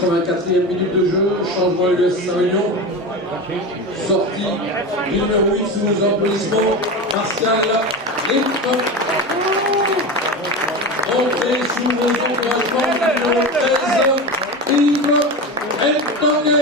84e minute de jeu, changement à l'US Réunion. Sortie du numéro 8 sous vos applaudissements, Martial Linton. Entrée sous vos encouragements, numéro 13, Yves Ntongue.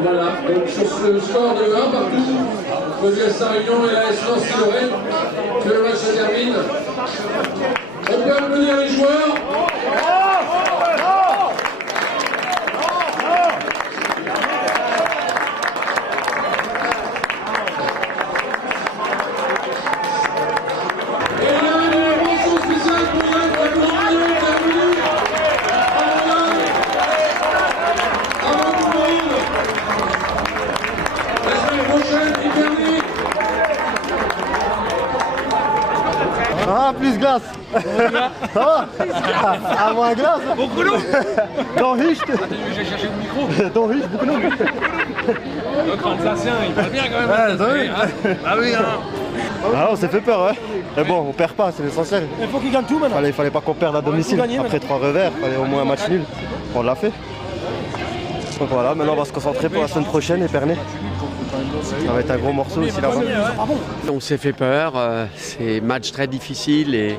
Voilà, donc sur le score de 1 partout, entre l'US Réunion et la Nancy-Lorraine, que le match se termine. On peut applaudir les joueurs. Ah, plus glace. Ça va? Ah, moins glace. Beaucoup d'eau. Dans Hicht. J'ai cherché le micro. Dans Hicht, beaucoup d'eau. Donc Alsacien, il parle bien quand même. Ouais, t'as vu? Ah oui, hein. Ah, on s'est fait peur, ouais. Mais bon, on perd pas, c'est l'essentiel. Il faut qu'il gagne tout maintenant. Fallait pas qu'on perde à domicile. Après 3 revers, fallait au moins un match nul. On l'a fait. Donc voilà, maintenant on va se concentrer pour la semaine prochaine, Épernay. Ça va être un gros morceau ici là-bas. On s'est fait peur, c'est un match très difficile et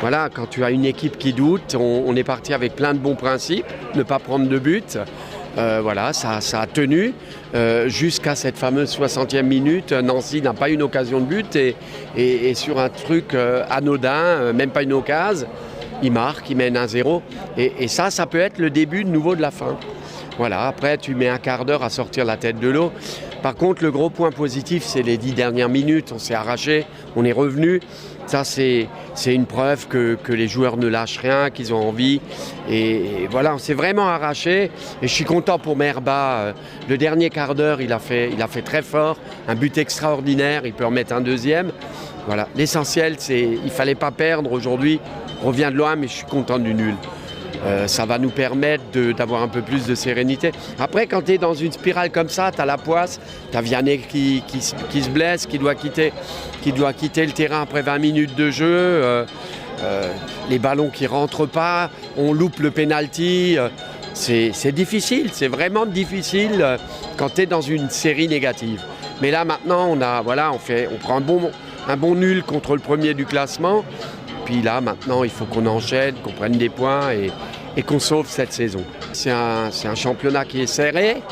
voilà, quand tu as une équipe qui doute, on est parti avec plein de bons principes, ne pas prendre de but. Voilà, ça a tenu jusqu'à cette fameuse 60e minute. Nancy n'a pas eu une occasion de but et sur un truc anodin, même pas une occasion, il marque, il mène 1-0 et ça peut être le début de nouveau de la fin. Voilà, après tu mets un quart d'heure à sortir la tête de l'eau. Par contre, le gros point positif, c'est les 10 dernières minutes. On s'est arraché, on est revenu. Ça, c'est une preuve que les joueurs ne lâchent rien, qu'ils ont envie. Et voilà, on s'est vraiment arraché. Et je suis content pour Merba. Le dernier quart d'heure, il a fait très fort. Un but extraordinaire, il peut en mettre un deuxième. Voilà, l'essentiel, il ne fallait pas perdre aujourd'hui. On revient de loin, mais je suis content du nul. Ça va nous permettre d'avoir un peu plus de sérénité. Après, quand tu es dans une spirale comme ça, tu as la poisse, tu as Vianney qui se blesse, qui doit quitter le terrain après 20 minutes de jeu, les ballons qui ne rentrent pas, on loupe le penalty. C'est difficile, c'est vraiment difficile quand tu es dans une série négative. Mais là, maintenant, on prend un bon nul contre le premier du classement. Puis là, maintenant, il faut qu'on enchaîne, qu'on prenne des points et qu'on sauve cette saison. C'est un championnat qui est serré.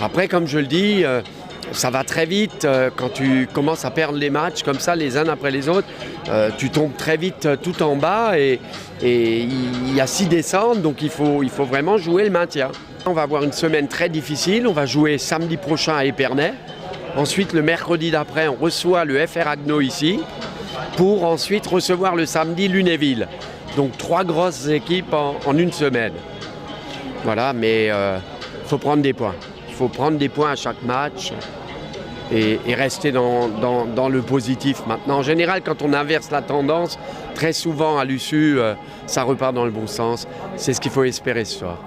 Après, comme je le dis, ça va très vite. Quand tu commences à perdre les matchs comme ça, les uns après les autres, tu tombes très vite tout en bas et il y a 6 descentes, donc il faut vraiment jouer le maintien. On va avoir une semaine très difficile. On va jouer samedi prochain à Épernay. Ensuite, le mercredi d'après, on reçoit le FR Haguenau ici, pour ensuite recevoir le samedi Lunéville. Donc 3 grosses équipes en une semaine. Voilà, mais il faut prendre des points. Il faut prendre des points à chaque match et rester dans le positif. Maintenant, en général, quand on inverse la tendance, très souvent à l'issue, ça repart dans le bon sens. C'est ce qu'il faut espérer ce soir.